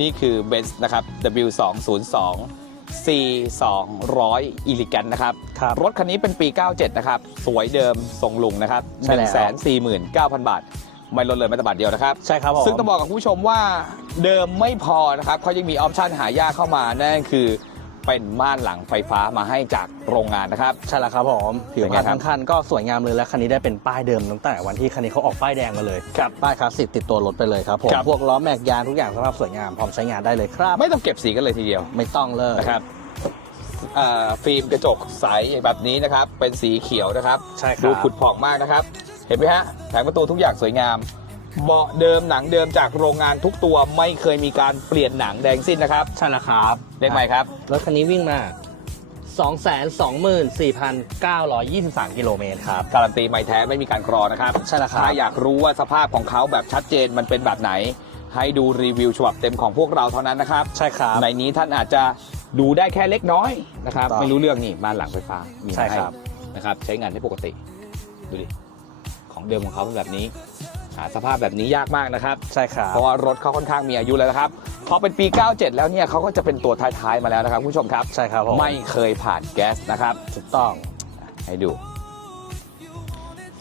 นี่คือ Benz นะครับ W202 C200 e l e g a n t นะครับครับรถคันนี้เป็นปี 97 นะครับ สวยเดิมทรงลุงนะครับใช่แล้ว149,000 บาท ไม่ลดเลยแม้แต่บาทเดียวนะครับ ใช่ครับผมซึ่งต้องบอกกับคุณผู้ชมว่าเดิมไม่พอนะครับเขายังมีออปชันหายากเข้ามา นั่นคือ เป็นม่านหลังไฟฟ้ามาให้จากโรงงานนะครับ ใช่แล้วครับผมผิวเป็นไงพรรณครับทั้งคันก็สวยงามเลยและคันนี้ได้เป็นป้ายเดิมตั้งแต่วันที่คันนี้เขาออกป้ายแดงมาเลยครับป้ายคลาสสิกติดตัวรถไปเลยครับผมครับ พวกล้อแม็กยางทุกอย่างสภาพสวยงามพร้อมใช้งานได้เลยครับ ไม่ต้องเก็บสีกันเลยทีเดียว ไม่ต้องเลย นะครับอ่าฟิล์มกระจกใสแบบนี้นะครับ เป็นสีเขียวนะครับ ใช่คดูรับผุดผ่องมากนะครับ เห็นไหมฮะ แผงประตูทุกอย่างสวยงาม เบาะเดิมหนังเดิมจากโรงงานทุกตัวไม่เคยมีการเปลี่ยนหนังแดงสิ้นนะครับใช่แล้วครับเลขใหม่ครับ รถคันนี้วิ่งมา 224,923 กิโลเมตรครับ การันตีไม่แท้ไม่มีการกรอนะครับใช่แล้วครับ ถ้าอยากรู้ว่าสภาพของเขาแบบชัดเจนมันเป็นแบบไหน ให้ดูรีวิวฉบับเต็มของพวกเราเท่านั้นนะครับ ใช่ครับ ในนี้ท่านอาจจะดูได้แค่เล็กน้อยนะครับ ถูกต้องไม่รู้เรื่องนี่ม่านหลังไฟฟ้ามีใช่ให้ครับ นะครับ ใช้งานได้ปกติ ดูดิ ของเดิมของเขาเป็นแบบนี้ หาสภาพแบบนี้ยากมากนะครับ ใช่ครับ เพราะว่ารถเขาค่อนข้างมีอายุแล้วนะครับ พอเป็นปี 97 แล้วเนี่ยเขาก็จะเป็นตัวท้ายๆมาแล้วนะครับคุณผู้ชมครับ ใช่ครับผม ไม่เคยผ่านแก๊สนะครับถูกต้อง ให้ดู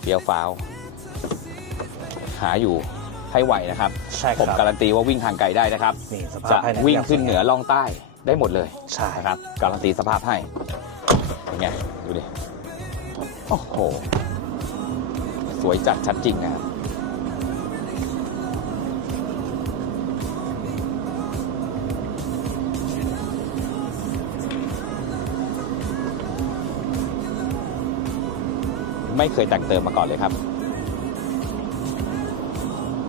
เฟี้ยวฟ้าว หาอยู่ให้ไหวนะครับ ใช่ผมครับการันตีว่าวิ่งทางไกลได้นะครับ นี่สภาจะพภายในวิ่งขึ้นเหนือล่องใต้ได้หมดเลยใช่นะครับ การันตีสภาพให้เป็นไงดูดิ โอ้โห สวยจัดชัดจริงนะครับ ไม่เคยแต่งเติมมาก่อนเลยครับ